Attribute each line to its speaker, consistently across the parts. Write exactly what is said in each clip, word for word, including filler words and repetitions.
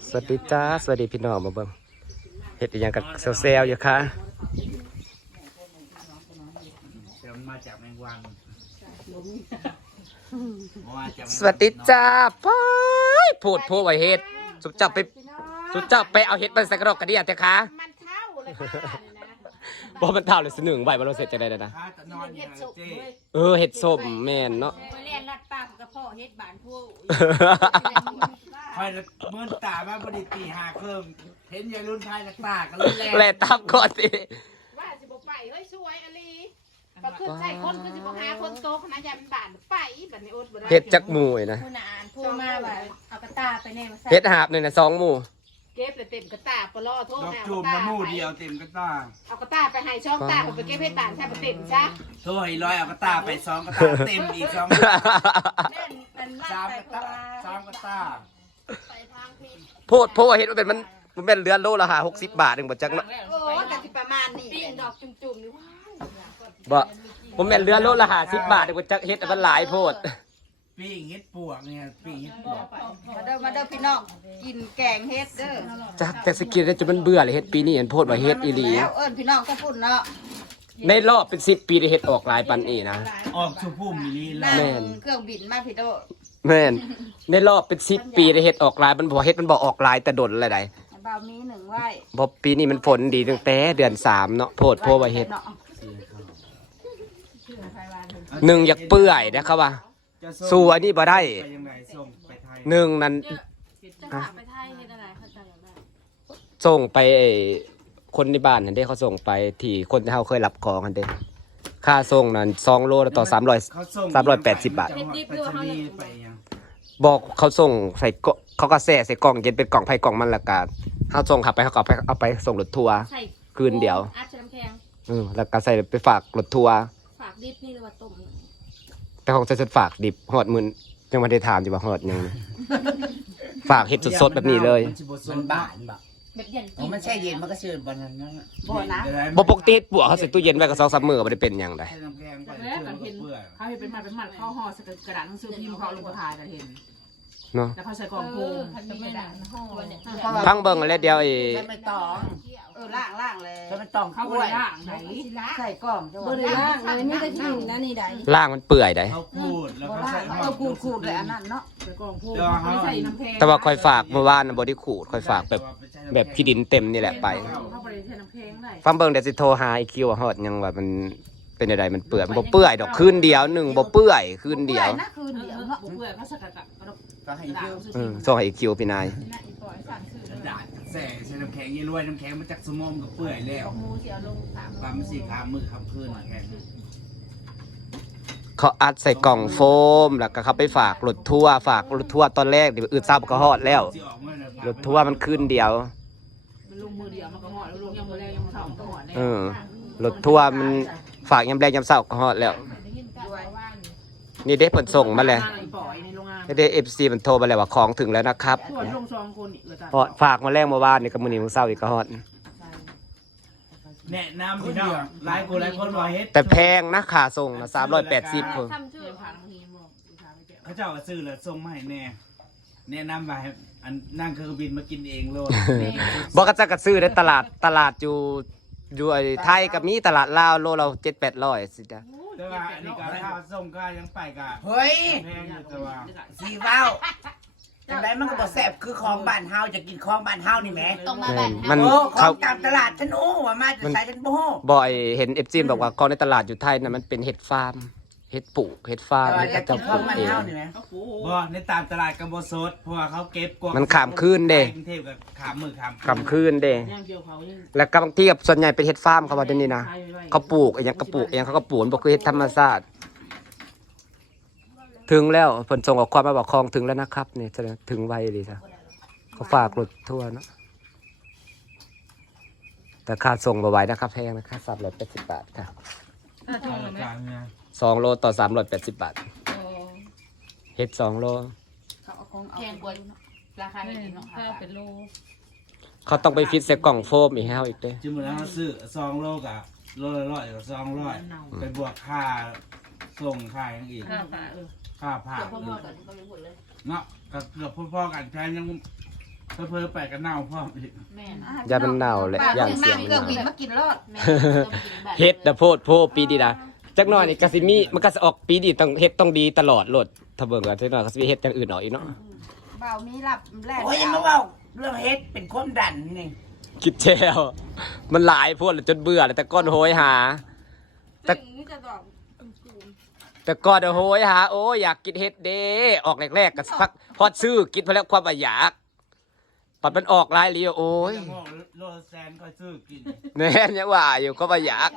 Speaker 1: สวัสดีจ้าสวัสดีพี่น้องมาเบิ่งเฮ็ดอีหยังกับเซลล์อยู่ค่ะ
Speaker 2: เดี๋ยวมันมาจากแมงวัน
Speaker 1: สวัสดีจ้าป้ายพูดพูดไว้เฮ็ดสุดเจ้าไปสุดเจ้าไปเอาเฮ็ดมาใส่กระดอกกระเดียดเถอะค่ะ
Speaker 3: มันเท่าเลยค่ะ
Speaker 1: บ่มันเท่าเลยสิหนึ่งใบบ่เราเสร็จจังได๋นะ
Speaker 3: เห็ดสุกเลย
Speaker 1: เออเฮ็ดส้มแม่นเนาะ
Speaker 3: เรียนรัดปากกระเพาะเห็ดบานผู้
Speaker 2: คอยเมื่อตามาบริตีหาเพิ่มเห็นยายรุ่นไทยนักตากันเลยแหละ
Speaker 1: แล่ตามก่อนสิ
Speaker 3: ว่าสิบไปเฮ้ยช่วยอลีก็คือใส่คนคือสิบหาคนโตขนาดยันบานไปแบบนี้อดบ่ได้
Speaker 1: เฮ็ดจักหมู่นะ
Speaker 3: ผู้นานผู้มาว่าเอากระตาไปแน่มาใส่
Speaker 1: เฮ็ดหาบหนึงน่ะสองหมู่
Speaker 3: เก็บเลยเต็มกระตาปลอโทษ
Speaker 2: ดอก
Speaker 3: แนว
Speaker 2: จูบน้ำมูเดียวเต็มกระตา
Speaker 3: เอากระตาไปให้ช่องตาผมไปเก็บให้ตาใช่ปะเต็มซะ
Speaker 2: โซ่ให้ร้อยเอากระตาไปสองกระตาเต็มอีกสองสามกระตาสามกระตา
Speaker 3: ไปทางผิด
Speaker 1: โพดเพราะว่าเฮ็ดมันเป็นมันมันเป็นเรือนโลละหาหกสิบบาทเองบ่จักเนาะ
Speaker 3: โอ้แต่สิประมาณนี้ปิ้งดอกจุ่มๆนี่ว้าว
Speaker 1: บ่ผมแม่นเรือนโลละห้าสิบบาทเองบ่จักเฮ็ดมันหลายโพด
Speaker 2: ปิ้งเฮ็ดปวกเนี่ยปิ้งเฮ็ดปวก
Speaker 3: มาเด้อมาเด้อพี่น้องกินแกงเฮ็ดเด้อ
Speaker 1: จักแต่สกินได้จนมันเบื่อเลยเฮ็ดปีนี้เห็นโพดว่าเฮ็ดอีหลี
Speaker 3: แล้วเอิ้นพี่น้องก็พูดเนาะ
Speaker 1: ในรอบเป็นสิบปีได้เฮ็ดออกหลายปันนี้นะ
Speaker 2: ออกชูพุ่มมิลีแล้
Speaker 3: นั่
Speaker 2: ว
Speaker 3: งเครื่องบินมาพี่โด
Speaker 1: แม่นในรอบเป็นสิบปีได้เฮ็ดออกหลายมันบ่เฮ็ดมันบ่ออกหลายแต่ดนอะไรใด
Speaker 3: เบามีหนึ่งไหว
Speaker 1: บ่ปีนี้มันฝนดีตั้งแต่เดือนสามเนาะโพดเพราะว่าเฮ็ดหนึ่งอยากเปื่อยนะครับว่าสู้อันนี้บ่ได้
Speaker 2: ไปยังไงส่งไปไทย
Speaker 1: หนึ่งนั้น
Speaker 3: จะพาไปไทยเฮ็ดอะไรเขาจะอยากได้
Speaker 1: ส่งไปไอ้คนในบ้านนั่นเด้เขาส่งไปที่คนที่เฮาเคยรับของกันเด้ค่าส่งนั้นสองโลละต่อสามร้อย
Speaker 2: เขาส่ง
Speaker 1: สามร้อยแปดสิบบาท
Speaker 2: ไปไปยัง
Speaker 1: บอกเขาส่งใส่กล่องเขาก็แซ่ใส่กล่องเย็นเป็นกล่องไผ่กล่องมันละกันเขาส่งขับไปเขาก็เอาไปเอาไปส่งรถทัวร์
Speaker 3: ใส่
Speaker 1: คืนเดียว
Speaker 3: อัดใส่น้ำแข็ง
Speaker 1: เออแล้วก็ใส่ไปฝากรถทัวร์
Speaker 3: ฝากดิบนี่หรือว่าต้ม
Speaker 1: แต่ของใส่สดฝากดิบหอดมืนยังไม่ได้ถามอยู่ว่าหอดยังนะฝากเห็ดสดๆแบบนี้เลย
Speaker 4: มันบานบ่
Speaker 3: แบบเย็น
Speaker 4: อ๋อมันแช่เย็นมันก็ชื่นบนนั้นนั่นน่ะ
Speaker 3: บ่นะ
Speaker 1: บ่ปกติปัวเขาใส่ตู้เย็นไว้ก็สองสามมื้อบ่ได้เป็นหยังได
Speaker 2: ใส่น้ำแข็งไป
Speaker 5: แล้วกัน
Speaker 2: เพื่
Speaker 5: เห็น
Speaker 2: อเพื่อ
Speaker 5: เขาเห็นเป็นหมัดเป็นหมัดเข้าห่อสกระดาษหนังสือพิมพ์เขาลงกระถายกันเห็น
Speaker 1: เนาะ
Speaker 5: แล้วเขาใส่กล่องโฟม
Speaker 3: พันมีกระดาษห่อเนี่ย
Speaker 1: พังเบิ่งแล้วเดียวไอ้
Speaker 4: ใช่ไม่ต้อง
Speaker 3: เออล่างล่างเลย
Speaker 4: ใช่ไม่ต้อง
Speaker 5: เขา
Speaker 4: ก
Speaker 5: บ
Speaker 4: ล้วย
Speaker 5: ริล่างไหน
Speaker 3: ใส่กล่องจังห
Speaker 6: บ
Speaker 3: วะ
Speaker 6: ริล่างเลยนี่ก็ที่ดินนะนี่ได้
Speaker 1: ล่างมันเปื่อยได้
Speaker 2: เขาขูดแล้วก็ใส่
Speaker 3: เออขูดขูดเลยอันนั้นเนาะ
Speaker 5: ใส่กล่องโฟมไม่ใส่น้ำแข็ง
Speaker 1: แต่ว่าค่อยฝากเมื่อวานน่ะบ่ได้ขูดค่อยฝากแบบแบบขี้ดินเต็มนี่แหละไป
Speaker 5: เขาบริใส่น้ำแข็งได้
Speaker 1: ฟังเบิ่งเดี๋ยวสิโทรหาไอ้คิวว่าฮอดยังว่ามันเป็นจังไดมันเปื่อยมันบ่เปื่อยดอกคืนเดียวหนึงบ่เปื่อยคืนเดียว
Speaker 3: นะคืนเดียว
Speaker 5: เนาะบุกเบื่อเขาสกัดกับกระดก
Speaker 4: ก็ให้
Speaker 5: กระดาษ
Speaker 4: เยอะ
Speaker 5: หนังสือ
Speaker 1: เอ
Speaker 5: พิ
Speaker 1: อ
Speaker 5: มพ์
Speaker 1: ส่งให้ไอ้คิวพี่นาย
Speaker 2: กระดาษแส่ใส่น้ำแข็งยี่รวยน้ำแข็งมาจากสมองกับเปื่อยแล้ว
Speaker 3: มูเสียลงสาม
Speaker 2: ปั๊มสีขามือคำคืนแข็ง
Speaker 1: เขาอัดใส่กล่องโฟมแล้วก็เขาไปฝากรถทัวร์ฝากรถทัวร์ตอนแรกเดี๋ยวอื่นทราบก็ฮอดแล้ว
Speaker 2: ที่ออกมาเนี่ย
Speaker 1: รถทัวร์มันคืนเดียว
Speaker 5: มันลงมือเดียวมันก็ห่อแล้วลงยังมือแรงยังมือสองก็ห่อแน่
Speaker 1: เออรถทัวร์มันฝากยำแรงยำเศร้าก็ฮอดแล้ว นี่ได้ผลส่งมาเลย
Speaker 5: ปล่อยในโรงงาน
Speaker 1: ได้เอฟซีมันโทรมาแล้วว่าของถึงแล้วนะครับ
Speaker 5: ส่วนลงซองคนอีกเหลือแต่
Speaker 1: ฮอดฝากมาแรงเมื่อวานนี่ก็มื้อนี้มื้อเช้าอีกก็ฮอด
Speaker 2: แนะนำพี่น้องหลายคนหลายคนว่าเฮ็ด
Speaker 1: แต่แพงนะค่าส่งนะสามร้อยแปดสิบพุ่น
Speaker 3: ทำชื่อ
Speaker 5: เดินผ่านบางทีบอกลูกค้าไม่แก้ว
Speaker 2: เขาเจ้าก็ซื้อแล้วส่งมาให้แน่แนะนำว่าให้อันนั่งเครื่องบินมากินเองโลด
Speaker 1: บ่ก็จะกระซื้อในตลาดตลาดอยู่อยู่ไอ้ไทยก็มีตลาดลาวโลเราเจ็ดแปดร้อยสิจ้ะ
Speaker 2: แต่ว่าอันนี้ก็ถ้าส่งก็ยังไปก็
Speaker 4: เฮ้ย
Speaker 2: แพงอยู่แต่ว่า
Speaker 4: สีว้าวจังไดมันก็บ่แซ่บคือของบ้านเฮาจะกินของบ้านเฮานี่แหม
Speaker 3: ตรงมา
Speaker 1: แม่
Speaker 3: แบบ
Speaker 1: นมัน
Speaker 4: โอ้ขอ
Speaker 1: เขา
Speaker 4: งตามตลาดฉันโอ้ว่ามาจะใส่ฉันบ่ฮู้
Speaker 1: บ่อยเห็นเอฟซีบอกว่าของในตลาดอยู่ไทยน่ะมันเป็นเห็ดฟาร์มเห็ดปลูกเห็ดฟาร์ม
Speaker 4: แต่ว่า
Speaker 1: เห็ด
Speaker 4: จะ
Speaker 1: เจ้า
Speaker 4: กิน
Speaker 1: ป ลูกเอง
Speaker 4: ของบ้านเฮานี่แหม
Speaker 5: เขาโอ้
Speaker 2: บ่ในตามตลาดกับบสดเพราะว่าเขาเก็บกว่า
Speaker 1: มันขามคืนเด้
Speaker 2: กรุงเทพกับขามมือขาม
Speaker 1: คำคืนเด้
Speaker 5: ย่างเกี่ยวเขายิ่ง
Speaker 1: แล้วก็บางที่กับส่วนใหญ่เป็นเห็ดฟาร์มเขาว่าเดี๋ยวนี้นะเขาปลูกอหยังก็ปลูกอหยังเขาก็ปลูกบ่คือเห็ดธรรมชาติถึงแล้วเพิ่นส่งข้อความมาบอกของถึงแล้วนะครับนี่แสดงถึงไวเลยจ้ะเขาฝากรถทั่วเนาะแต่ค่าส่งบ่ไหวนะครับแพงนะครับสามร้อยแปดสิบบาทค่ะ
Speaker 2: เอาละกันเนี่ย
Speaker 1: สองโลต่อสามร้อยแปดสิบบาทเห็ดสองโล
Speaker 3: เขาเอาของแพงกว่าราคาไม่ดีเนาะถ้าเป็นโล
Speaker 1: เขาต้องไปฟิตใส่กล่องโฟมอีกให้เฮาอีกเด้
Speaker 2: จึงมาแล้วเขาซื้อซองโลกะโลละร้อยกับซองร้อยไปบวกค่าส่งค่าอย่างอีก
Speaker 5: ข้าวปลาเออ
Speaker 2: ค่าผ่า
Speaker 3: พ่อๆกันเขาไปหมดเลย
Speaker 2: เนาะก็เกือบพ่อๆกันแพงยังเพิ่มไปกันเน่าพ่ออีก
Speaker 3: แม่น
Speaker 1: ยามันเน่าแหละ
Speaker 5: ป้า
Speaker 1: ย่าง
Speaker 5: เสี
Speaker 1: เสี
Speaker 5: ย
Speaker 1: ย
Speaker 5: ง
Speaker 1: ง
Speaker 5: เค
Speaker 1: มัน
Speaker 5: รื่องบิน
Speaker 1: เน่า
Speaker 5: มากินรอด
Speaker 3: แม่นต้องกินแบบ
Speaker 1: เฮ็ดนะโพดโพปีดีนะจักหน่อยนี่ก็สิมีมันก็สิออกปีดีต้องเฮ็ดต้องดีตลอดโลดถ้าเบิ่งกันจักหน่อยก็สิมีเฮ็ดอย่างอื่นออกอีกเนาะ
Speaker 5: เบามีหลับแล่
Speaker 4: โอ้ยยังมาเว้าเรื่องเฮ็ดเป็นความดันนี่
Speaker 1: คิดแจวมันหลายพวกแล้วจนเบื่อแล้วแต่ก้อนโหยหา แต่
Speaker 6: นี่จะดอก
Speaker 1: แต่ก่อนโหยหาโอ้ยอยากกินเฮ็ดเด้ออกแรกๆก็สักพอดซื้อกินพอแล้วความว่าอยากปัดมันออกหลายลีโอ้ย
Speaker 2: จะมองโลแซนก็ซื้อกิน
Speaker 1: แน่นยังว่าอยู่ก็ว่าอยาก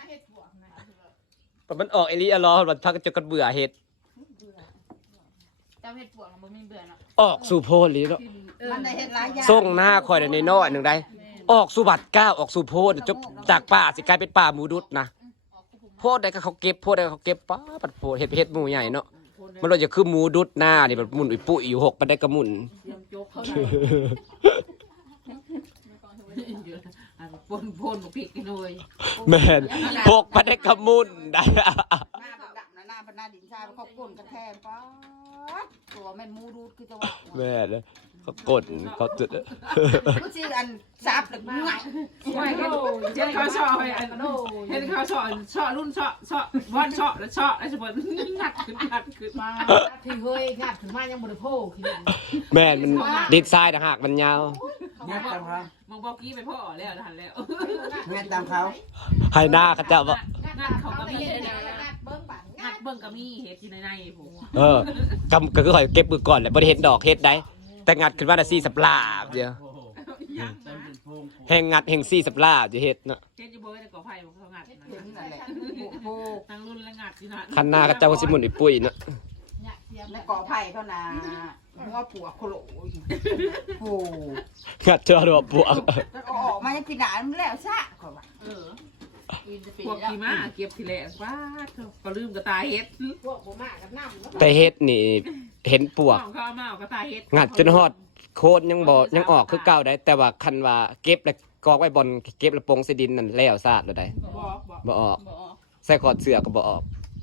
Speaker 1: ปัดมันออกไอลีอะรอมันพักจะกันเบื่อเฮ็ด
Speaker 3: เจ้าเฮ็ดปวกมันบ่มีเบื่อเนาะ
Speaker 1: ออกสู่โพดลีเนาะ
Speaker 5: มันได้เห็ดหลายอย่าง
Speaker 1: ส่งหน้าคอยในน้อยหนึ่งได้ออกสู่บัดก้าวออกสู่โพดจบจากป่าสิกลายเป็นป่าหมูดุดนะโพดได้ก็เขาเก็บโพดได้ก็เขาเก็บป้าปัดโพดเฮ็ดเฮ็ดหมูใหญ่เนาะมันเราจะคือหมูดุดหน้านี่แบบหมุนอุ้ยปุ้ยอยู่หกปันได้กระหมุน
Speaker 5: เสียงโจ๊กเข้าหน้าปนปนบอกผิดกันเลย
Speaker 1: แม่นพกปันได้กระหมุนได้
Speaker 5: หน้าดำๆนะหน้าพนาดินชาเขาก้นกระแทกป้าตัวแม่นมูดูดคือจะว่า
Speaker 1: แม่เลยเขากดเขาจุด
Speaker 5: ผู้ชื่ออันซับหรือง่าย
Speaker 7: ไม่เห็นเห็นเขาชอบไอ้อันเห็นเขาชอบชอบรุ่นชอบชอบบอลชอบแล้วชอบไอ้สมบัติหนักขึ้นหนักขึ้น
Speaker 3: มาที่เฮ้ยงัดขึ้นมายังบ่ได้โพกขี้
Speaker 1: แม่นมันดิดทรายต่างหากมันยาว
Speaker 4: งัดตามเขา
Speaker 7: มองบอกกี้ไปพ่อแล้วทันแล้ว
Speaker 4: งัดตามเขา
Speaker 1: ให้หน้าเขาจะว่า
Speaker 3: งัดเขาก็มีงัดเบิ่งบัด
Speaker 7: งัดเบิ่งกับมีเห็ดอยู่ในในผม
Speaker 1: เออกำก็คือคอยเก็บมือก่อนแหละบ่ได้เห็นดอกเฮ็ดได้แต่งัดขึ้นมาได้สี่สับลาบเดียว
Speaker 2: โอ้โห
Speaker 7: ยัง
Speaker 2: ต้นเป็นพง
Speaker 1: แห่งงัดแห่งสี่สับลาบจะเฮ็ดเนาะ
Speaker 7: เห็ดอยู่บ่อยแต่ก่อไผ่ของเขางัด
Speaker 5: ถึงนั่นแหละโบก
Speaker 7: ตั้งรุ่นแล้วงัดอยู่นะ
Speaker 1: คันหน้าเขาเจ้าก็สิหมุนอีปุ้ยเนาะ
Speaker 3: เนี่ยเสียม
Speaker 5: และก่อไผ่เขานาหัวปัวโคโลโอ้
Speaker 1: งัดเจอดอกปวก
Speaker 5: แล้วก็ออกมายังปีหนามันแล้วซะเขาว่า
Speaker 7: เออพวกกีมาเก็บทีแรกว้าก็ลืมกระตายเห็ด
Speaker 3: พวกบ่มากับน้ำ
Speaker 1: แต่เฮ็ดนี่เห็นปวก
Speaker 7: ของเขาเอามาเอากระตายเห็ด
Speaker 1: งัดจนฮอดโคนยังบ่ยังออกคือเก่าได้ แต่ว่าคันว่าเก็บแล้วกอกไว้บนเก็บแล้วปงใส่ดินนั่นแล้วซาดแล้วได้
Speaker 7: บอกบอก
Speaker 1: บ่ออกใส่ขอดเสื้อก็บ่ออก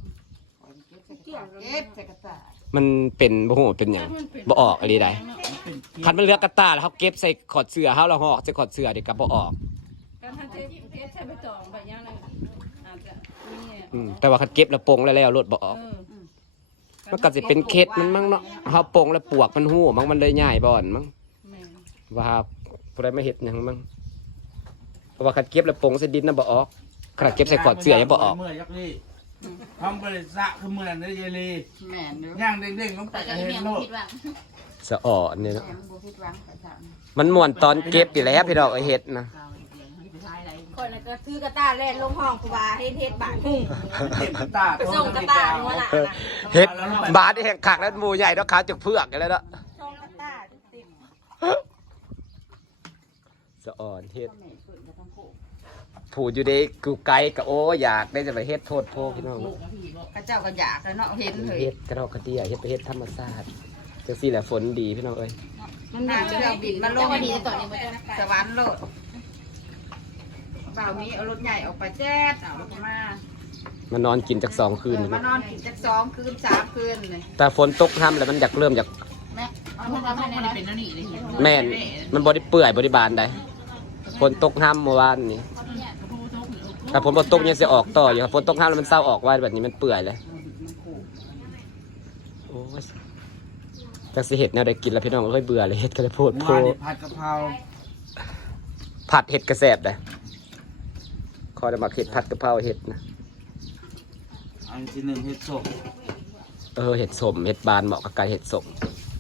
Speaker 5: เก็บใส่กระต่าย
Speaker 1: มันเป็นบ่ฮู้เป็นหยังบ่ออกอะไรได้คันมันเหลือกระตาแล้วเฮาเก็บใส่ขอดเสื้อเฮาแล้วห่อใส่ขอดเสื้อเดี๋ยวก็บ่ออก
Speaker 6: การทำเทปเทปใช้ไปต่อแบบยังไงอาจจะมีเนี่ย
Speaker 1: อืมแต่ว่าคันเก็บแล้วปงแล้วแล้วรถบ่ออก
Speaker 6: เออ
Speaker 1: มันก็สิเป็นเคล็ดมันมั้งเนาะเฮาปงแล้วปวกมันหู้มั้งมันเลยใหญ่บ่อนมั้ง
Speaker 6: แม่
Speaker 1: ว่าผู้ใดมาเฮ็ดหยังมั้งเพราะว่าคันเก็บแล้วปงใส่ดินน่ะบ่ออกขนาดเก็บใส่ขอดเสื้อยังบ่ออก
Speaker 2: เมื่อยักษ์ลี่ทำบริษัทคือเมื่อนั้นได้เยลี
Speaker 5: แม่เนื้อ
Speaker 2: ย่างเด้งๆลงไปก็เห็นโลด
Speaker 1: สะอ่อนนี่เนาะ
Speaker 5: แม่มันบ่ผิดหวังกระต่าย
Speaker 1: มันม่วนตอนเก็บอยู่แล้วพี่ดอกไอ้เฮ็ดนะ
Speaker 6: คนน่ะก็ถือกระตาแล่นลงห้องกูว่าเฮ็ดเฮ็ดบาทหุ่ง
Speaker 2: เก็บตา
Speaker 6: ส่งกระตาลงมาละนะ
Speaker 1: เฮ็ดบาดนี่แห่งคักแล้วหมู่ใหญ่เนาะขาวจุกเพือกกันแล้วเนาะ
Speaker 6: ส่งกระตาติด
Speaker 1: สะอ่อนเฮ็ด
Speaker 5: แม่เปิดกระทั้งโคก
Speaker 1: ผูดอยู่เด้กูไกลก็โอ้อยากได้จะไปเฮ็ดโทษโพพี่น้อง
Speaker 5: ข้าเจ้าก็อยากแล้วเนาะเห็นเลย
Speaker 1: เฮ็ดกระดอกกระเดียเฮ็ดไปเฮ็ดธรรมชาติจังซี่แหละฝนดีพี่น้องเอ้ย
Speaker 5: มันน่าจะเอาบินมาลง
Speaker 3: ดีต่อนี้บ่ได้
Speaker 5: สวรรค์โลดเปล่ามีเอารถใหญ่ออกไปแจ๊ดเอาแล้วก็มาม
Speaker 1: านอนกินจักสองคืน
Speaker 5: เออ
Speaker 1: นี่
Speaker 5: มานอนกินจักสองคืนสามคืนเลย
Speaker 1: แต่ฝนตกห้ำแล้วมันอยากเริ่มอยาก
Speaker 5: แม่
Speaker 7: เอาพวกเราไม่ได้เป็นนั่นนี่เลยเห็ด
Speaker 1: แม่นมันบ่ได้เปื่อยบ่ได้บานได้ฝนตกห้ำเมื่อวานนี้แต่ฝนบ่ตกยังสิออกต่ออยู่ครับฝนตกห้ำแล้วมันเศร้าออกไว้แบบนี้มันเปื่อยเลยโอ้ยจักสิเฮ็ดแนวใดกินแล้วพี่น้องเอ้ยเบื่อเลยเฮ็ดก็เลยโพด
Speaker 2: เมื่อ
Speaker 1: โพ
Speaker 2: วานนี่ผัดกะเพรา
Speaker 1: ผัดเห็ดกระแสบได้คอยจะมาเห็ดผัดกะเพราเห็ดนะ
Speaker 2: อันที่หนึ่งเห็ดสด
Speaker 1: เออเห็ดสมเห็ดบานเหมาะกับไก่เห็ดสม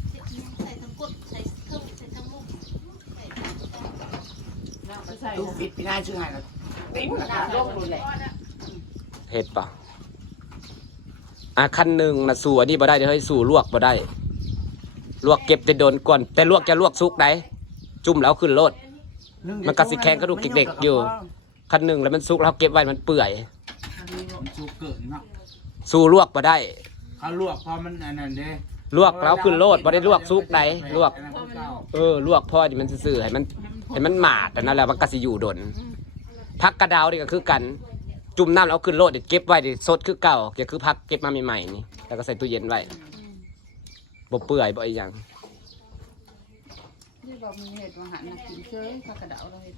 Speaker 4: ตู้ฟิตพี่นายชื่อไงล่ะเต็มแล้ว
Speaker 5: หน้าโลกเลยแหละ
Speaker 1: เห็ดปะอ่ะขั้นหนึ่งนะสู่อันนี้บ่ได้เดี๋ยวให้สู่ลวกบ่ได้ ลวกเก็บแต่โดนก่อน แต่ลวกจะลวกซุกได้จุ่มแล้วขึ้นโลด มันกระสิแข็งกระดูกเด็กๆอยู่ ขั้นหนึ่งแล้วมันซุกแล้วเก็บไว้มันเปื่อย
Speaker 2: มันสุกเกินเนาะ
Speaker 1: สู่ลวกบ่ได้
Speaker 2: เขาลวกพอมันอันนั้นเด้
Speaker 1: ลวกแล้วขึ้นโลดบ่ได้ลวกซุกได้ลวก
Speaker 2: อันนั้นคือเก่า
Speaker 1: เออลวกพอที่มันซื่อๆให้มันให้มันหมาดแต่นั่นแหละมันก็สิอยู่ดนพักกระดาวนี่ก็คือกัน จุ่มน้ำแล้วเอาขึ้นโลดเดี๋ยวเก็บไว้เดี๋ยวสดคือเก่าก็คือพักเก็บมาใหม่ๆนี่แล้วก็ใส่ตู้เย็นไว้บ่เปื่อยบ่อีหยัง
Speaker 6: อยู่
Speaker 5: ที่บอกมีเห็ดมาหันมากินเชยผักกระเดาเราเห็ด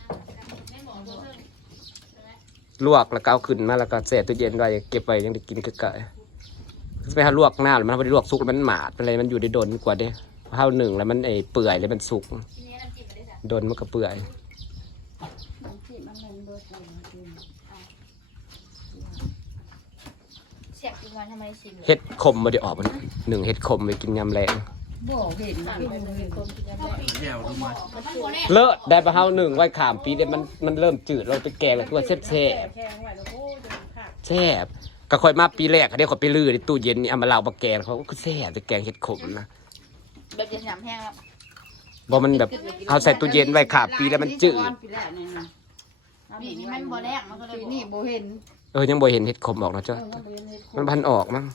Speaker 1: ลวกแล้วก็เอาขึ้นมาแล้วก็แช่ตู้เย็นไว้เก็บไว้ยังได้กินคือเก่าไปหาลวกหน้าหรือมันไม่ได้ลวกสุกแล้วมันหมาดอะไรมันอยู่ในโดนกว่าเด้ข้าวหนึ่งแล้วมันไอเปื่อยแล้วมันสุกโดนมันก็เปื่อย
Speaker 5: น้ำจิ้มมันเป็นเบอร์ตัวจริง
Speaker 6: เสียบอีกวันทำไมชิม
Speaker 1: เห็ดขมมาได้ออกมันหนึ่งเห็ดขมไปกินยำแรง
Speaker 5: บ่เห็นนะ
Speaker 2: เดี๋ยวดูมา
Speaker 1: เลอะได้ปลาเฮาหนึ่งไว้ขามปีเดี๋ยวมันมันเริ่มจืดเราไปแกงแล้วตัวแซ่บแซ่บแซ่บก็ค่อยมาปีแรกเขาได้ขอยไปลื้อในตู้เย็นนี่เอามาเล่ามาแกงเขาก็แซ่บจะแกงเห็ดขมนะ
Speaker 6: แบบจะหยำแห้งแล้ว
Speaker 1: บ่มันแบบเอาใส่ตู้เย็นไว้ขามปีแล้วมันจืด
Speaker 5: ปีนี้มันบ่แรกมันก็เลยปีนี้บ่เห็น
Speaker 1: เออยังบ่เห็นเห็ดขมออกนะจ้ะ
Speaker 5: เออมันบ่เห็นเห็ด
Speaker 1: มันพันออกมั้ง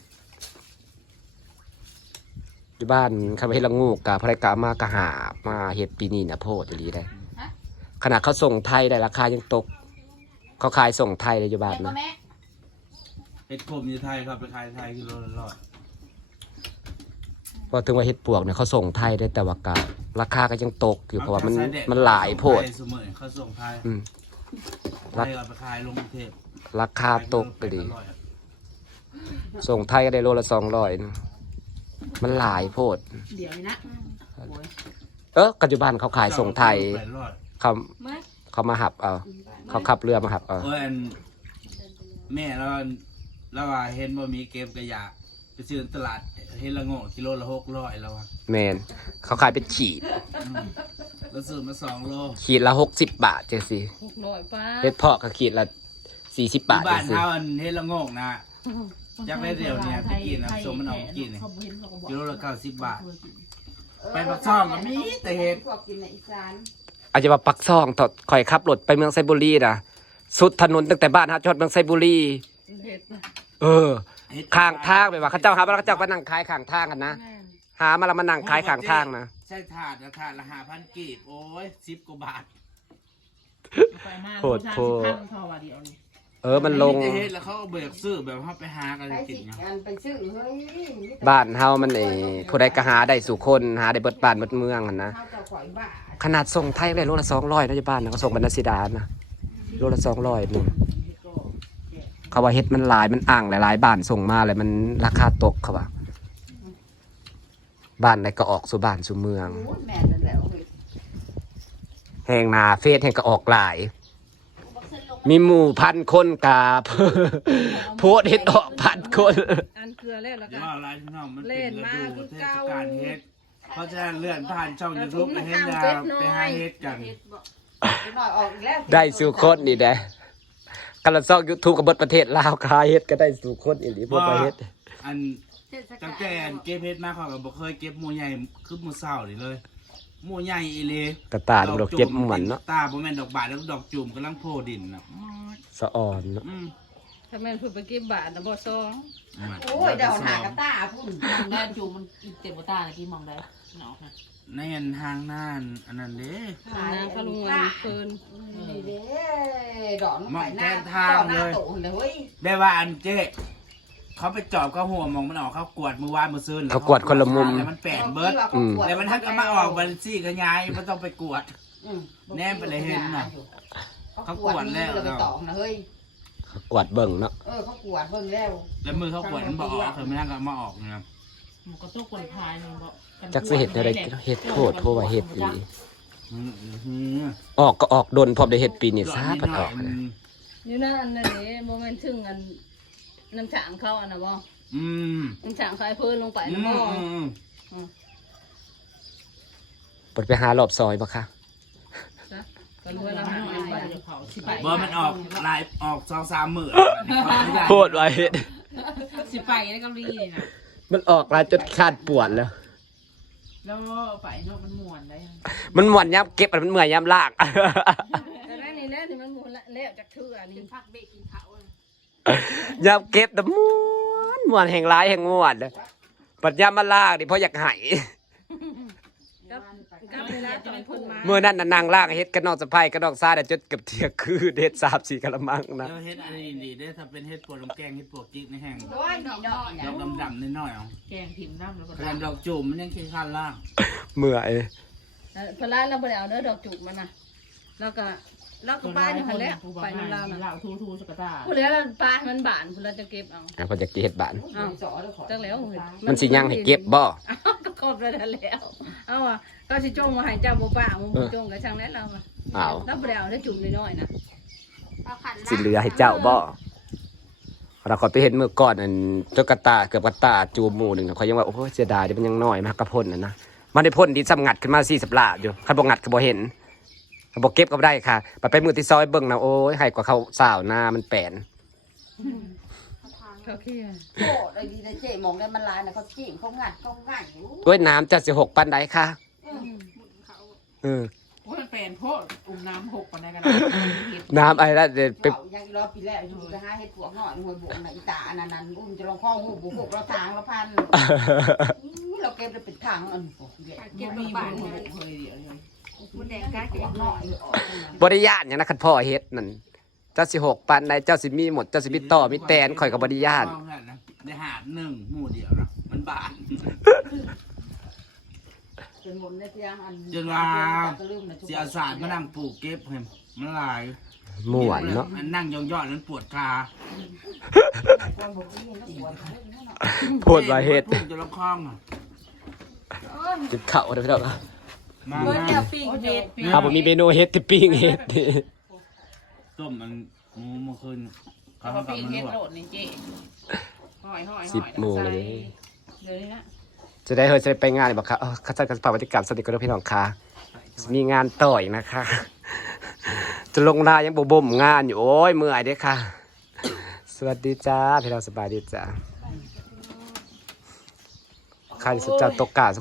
Speaker 1: อยู่บ้านคำว่าเห็ดละงูกกะพระกามากะหาบมาเห็ดปีนี้นะโพดจะดีได้ขนาดเขาส่งไทยได้ราคายังตก เขาขายส่งไทยเลยอยู่บ้านนะ
Speaker 2: เห็ดขมอยู่ไทยครับไปขายไทยกิโลละร้อย
Speaker 1: พอถึงว่าเห็ดปวกเนี่ยเขาส่งไทยได้แต่ว่ากะราคาก็ยังตกอยู่เพราะว่ามันมันหลายโพด
Speaker 2: เสมอเขาส่งไทย
Speaker 1: อืม
Speaker 2: ไทยเอาไปขายลงกรุงเทพ
Speaker 1: ราคาตกก็ดี ส่งไทยก็ได้โลละสองร้อยมันหลายโพด
Speaker 7: เดี๋ยวนี้นะ
Speaker 1: เออปัจจุบันเขาขายส่งไทย
Speaker 2: แปดร้อย
Speaker 1: เขาเขามาหับเอาเขาขับเรือมาหับเอา
Speaker 2: เอออันแม่เราเราว่าเห็นว่ามีเกมกระยาไปซื้อตลาดเห็นละโง่กิโลละหกร้อยแล้วอ่ะ
Speaker 1: แมนเขาขายเป็นขีด
Speaker 2: อืมแล้วซื้อมาสองโล
Speaker 1: ขีดละหกสิบบาทจังสิ
Speaker 7: หกร้อยป้า
Speaker 1: เห็ดเพาะก็ขีดละสี่สิบบาท
Speaker 2: บ้า
Speaker 1: จั
Speaker 2: น
Speaker 1: งสิ
Speaker 2: เฮาอันเห็นละโง่นะจักได้เดียวเนี่ยไปกินนะสมมันเอากินเนี่ยกิโลละเก้าสิบบาท ไปปักช่องก็มีแต่เห็ด
Speaker 5: พวกกินในอีสาน
Speaker 1: อาจจะมาปักซองต่อคอยขับรถไปเมืองไซบุรีนะสุดถนนตั้งแต่บ้านฮะจอดเมืองไซบุรี
Speaker 7: เห็ด
Speaker 1: เออ ข้างทางไปว่าเขาเจ้าหามาแล้วเขาเจ้ามานั่งขายข้างทางกันนะ หามาแล้วมานั่งขายข้างทางนะ
Speaker 2: ใช่ถาดนะถาดละห้าพันกีบโอ้ยสิบกว่าบาท
Speaker 7: ไปมา
Speaker 1: โพดโพ
Speaker 7: พั
Speaker 1: ด
Speaker 7: นทอว่าเดียวนี่
Speaker 1: เออมันลง
Speaker 2: แต่เห็ดแล้วเขาก็เบิกซื้อแบบเขาไปหากัน
Speaker 5: ไป
Speaker 2: กิ
Speaker 5: สิ
Speaker 2: นเนาะ
Speaker 5: อันไปซื้อเฮ้ย
Speaker 1: บ้านเฮามันไอ้ผู้ใดก็หาได้สู่คนหาได้เบิดบ้านเบิดเมืองหั่นนะ
Speaker 5: ข้าวเจ้าข่อยบ้า
Speaker 1: ขนาดส่งไทยไปโลละสองร้อยนะที่บ้านนะเขาส่งบรรณสีดานะโลละสองร้อยนึงเขาว่าเฮ็ดมันหลายมันอ่างหลายๆบ้านส่งมาเลยมันราคาตกเขาว่าบ้านไหนก็ออกสู่บ้านสู่เมือง
Speaker 5: โอ้ยแม่นั่นแหละเฮ้ย
Speaker 1: แห่งนาเฟสแห่งก็ออกหลาย มีหมู่พันคนกาบ โพสต์เฮ็ดออกพันคน
Speaker 7: อันเกลือแล้วแล้ว
Speaker 2: เดี๋
Speaker 7: ก็
Speaker 2: ยวว่าอะไรพี่น้องมัน
Speaker 7: เล่
Speaker 2: เป็น
Speaker 7: น
Speaker 2: ฤ
Speaker 7: มา
Speaker 2: ดู
Speaker 7: คือ
Speaker 2: เทศ
Speaker 7: เก่า
Speaker 2: กาลเฮ็ดเพราะฉะนั้นเลื่อนผ่านช่องยูทูบไปเห็นดาไปหาเฮ็ดกัน
Speaker 5: หน่อยออกอีกแล้ว
Speaker 1: ได้สู่คนนี่แหละกันละซอก YouTube กับเบิดประเทศลาวคายเฮ็ดก็ได้สู่คนอีหลีบ่ไปเฮ็ด
Speaker 2: อันตั้งแต่อันเก็บเฮ็ดมาเขาก็บ่เคยเก็บหมูใหญ่คือหมูเศร้านี่เลยหมูใหญ่อีหลี
Speaker 1: กระตาดอกเก็บหมันเนาะ
Speaker 2: ตาบ่แม่นดอกบานแล้วดอกจุ่มกำลังโผล่ดินน่ะ
Speaker 1: สะอ่อนเนาะ
Speaker 2: อืม
Speaker 7: ถ้าแม่นพูดไปกินบาทนะบ่ซอง
Speaker 5: โอ้ยเดี๋ยวหากระตาพุ่น
Speaker 8: มองได้จูมันเต็มตาเมื่อกี้มองได้เนาะค่ะ
Speaker 2: ในอันทางน่านอันนั้นเด้
Speaker 7: นางพะลุงวันเฟิน
Speaker 5: นี่เด้ดอกมัน
Speaker 2: มอ
Speaker 5: ไป
Speaker 2: ง
Speaker 5: ห
Speaker 2: แก้
Speaker 5: น้าม
Speaker 2: ทาง
Speaker 5: ต่อห
Speaker 2: เล
Speaker 5: น้าย โตเลยเฮ้ย
Speaker 2: ได้ว่าอันเจ๊เขาไปจอบเข้าหัวมองมันออกเขากวดมือวานมือซื่น
Speaker 1: เขากวดคนละมุม
Speaker 2: แล้วมันแปดเบิร์ด
Speaker 1: อืม
Speaker 2: แล้วมันทักก็มาออกบัญชีขยายมันต้องไปกวด
Speaker 5: อืม
Speaker 2: แนมไปเลยเห็นน่ะ
Speaker 5: เขากวดแล้วไปตอกนะเฮ้ย
Speaker 1: กวาดเบิ่งเนาะ
Speaker 5: เออเขากวดเบิ่งแล้ว
Speaker 2: แล้วมือเขากวดมันบอกออกเคยไม่ทักก็มาออกนะครับ
Speaker 8: มันก็ต้องคนพายมันบอก
Speaker 1: จักสิเฮ็ดอะไรเฮ็ดโพดเพราะว่าเฮ็ดอีหลี
Speaker 2: อืมอืม
Speaker 1: ออกก็ออกโดนพร้อมได้เฮ็ดปีนี้ซาพัดออก
Speaker 2: อื
Speaker 1: เลย
Speaker 2: ม
Speaker 7: อยู่นั่นอันนั้นนี่โมเมนต์ถึงอันน้ำฉางเขาอันน่ะบ่
Speaker 2: อืม
Speaker 7: น้ำฉางเขาให้เพิ่นลงไป
Speaker 2: อื
Speaker 7: นะ
Speaker 2: ม
Speaker 7: บ่
Speaker 2: อืม
Speaker 1: ปดไปหารอบซอยบ่คะ
Speaker 7: จ้ะก็รู้ว่าเราหา
Speaker 8: ไป
Speaker 7: ไป
Speaker 8: เดี๋ยวเขาสิไป
Speaker 2: บ่มันออกลายออกสองสามหมื่น
Speaker 1: โพดไว้เฮ็ด
Speaker 8: สิไปในเกาหลีนี่นะ
Speaker 1: มันออกลายจนคาดปวดแล้ว
Speaker 8: แล้วไปเนาะมันม่วนได้
Speaker 1: มันม่วนยามเก็บอันมันเมื่อยยามลาก
Speaker 7: แต่นั่นนี่แหละนี่มันหมุนละแล้วจากเทื่อนี่
Speaker 3: พักเบรกกินข้าวย
Speaker 1: ามเก็บแต่ม่วนม่วนแห่งร้ายแห่งม่วนปัดยามมาลากนี่เพราะอยากไหาย
Speaker 7: กับกับเวลาตอนเพิ่นมา
Speaker 1: เมื่อนั้นน่ะนางลากเฮ็ดกระนอกสะพายกระนอกซ้ายแต่จดเกับเที่ยงคือเด็ดสามสี่กะละมังนะ
Speaker 2: แล้วเฮ็ดอะไรดีได้ถ้าเป็นเฮ็ดปวดลำแกงเฮ็ดปวดจิกในแห้ง
Speaker 5: ด้วยนี่เนาะ
Speaker 2: ดอกดำๆน้อยๆเอา
Speaker 8: แกงพิมพ์น้ำแล้วก็
Speaker 2: แทนดอกจุ่มมันยังคิดขั้นล่าง
Speaker 1: เมื่อย
Speaker 2: แ
Speaker 6: พลาเราบ่ได้เอาเด้อดอกจุกมันน่ะแล้วก็แล้วก็ป้าอยู่หั่นแหละไปนำเราน่ะ
Speaker 7: เราทูทูสกตา
Speaker 6: ผู้เหลือเราปลาให้มันบานผู้เราจะเก็บเอา
Speaker 1: อ่ะเพอจะเฮ็ดบ้าน
Speaker 6: อ้าวจังแล้วเห็
Speaker 1: มันสิยังให้เก็บบ่
Speaker 6: อ้าวก็ครบแล้วนั่นแล้วเอาอ่ะก็สิจงมาให้เจ้าบ่ป้ามึงบ่จงก็ช่างแล้วเราอ่ะ
Speaker 1: อ้าว
Speaker 6: แล้วบ่ได้เอาได้จุ่มน้อยๆนะ
Speaker 1: สิเหลือให้เจ้าบ่เราขอไปเห็นเมื่อก่อนอันเจ้ากระตาเกือบกระตาจูบหมู่หนึงน่ะเขายังว่าโอ้ยเสียดายเดี๋ยวมันยังน้อยมากกระพ่นน่ะนะมันได้พ่นดินสำงัดขึ้นมาสี่สิบลาอยู่คันบ่งัดก็บ่เห็นคันบ่เก็บก็บ่ได้ค่ะไปไปมือที่ซอยเบิ่งนะโอ้ยให้กว่าเขาสาวหน้ามันแปลน
Speaker 6: เขาเครียด
Speaker 5: โอ้ได้ดีนะเจ๊มองได้มันลายนะเขาจิ้มเขางัดเขาง่ายอยู่
Speaker 1: โอ้ยน้ำจะสิหกปานใดค่ะเออ
Speaker 7: โอ้ยมันเป็นโพดอุ้มน้ำหกปานใดกัน
Speaker 1: น้ำอะไรนะเดี๋ยวไป
Speaker 5: เว้ายังอีรอบปีแรกอยู่ไปหาเฮ็ดพวกหน่อยหวยบวกน่ะอีตาอันนั้นนั่นอุ้มจะลองข้อหูบุกเราทางเราพันอื้อเราเก็บได้เป็นถังอันนี้พวกแหละ
Speaker 7: เก็บมีบ้านเคยเดียวเลย
Speaker 6: มันแดงกา
Speaker 5: พวกน้อยเลยออกมา
Speaker 1: บริญาณอย่างนะคันพ่อเฮ็ดนั่นเจ้าสิหกปันใดเจ้าสิมีหมดเจ้าสิมีต่อมีแตนข่อยกับบริญาณ
Speaker 2: เอางั้นนะได้หาดหนึ่งหมู่เดียวนะมันบาน
Speaker 5: จนหมดในเตียงอัน
Speaker 2: จนว่า
Speaker 5: ก็ลืมนะ
Speaker 2: เสียศาสตร์มานั่งปลูกเก็บเห็นมันหลาย
Speaker 1: ม่วนเนาะ
Speaker 2: มันนั่งยองๆนั้นปวดขา
Speaker 5: ความบอกว่าเห็นแล้วปวดขาเลยเนาะ
Speaker 1: พูดว่าเฮ็ด
Speaker 2: ปลูกจะลำคลองอ่ะ
Speaker 1: จิบเข่าเด้อพี่น้อง
Speaker 2: มา
Speaker 6: เมื่อ
Speaker 2: มา
Speaker 6: เดียวปิ้งเห็ด
Speaker 1: ครับผมมีเมนูเฮ็ดที่ปิ้งเฮ็ด
Speaker 2: ต้มมันหมูเมื่อคืนเขา
Speaker 7: เขา
Speaker 2: ทำกับ
Speaker 7: ปีน
Speaker 2: มัน
Speaker 7: เฮ็ด
Speaker 2: ลวก
Speaker 7: โหลดนี่เจ๊ห้อยห้อย
Speaker 1: สิบโมงเลย
Speaker 7: เดี๋ยวนี้นะ
Speaker 1: จะได้เฮ้ยจะได้ไปงานอีกบ่ครับเออข้าจัดการปฏิกรรมสวัสดีครับพี่น้องค่ะมีงานต่ออีกนะคะ จะลงนายังบ่บ่มงานอยู่โอ้ยเมื่อยเด้อค่ะ สวัสดีจ้าพี่น้องสบายดีจ้าใครสุดจะตกกา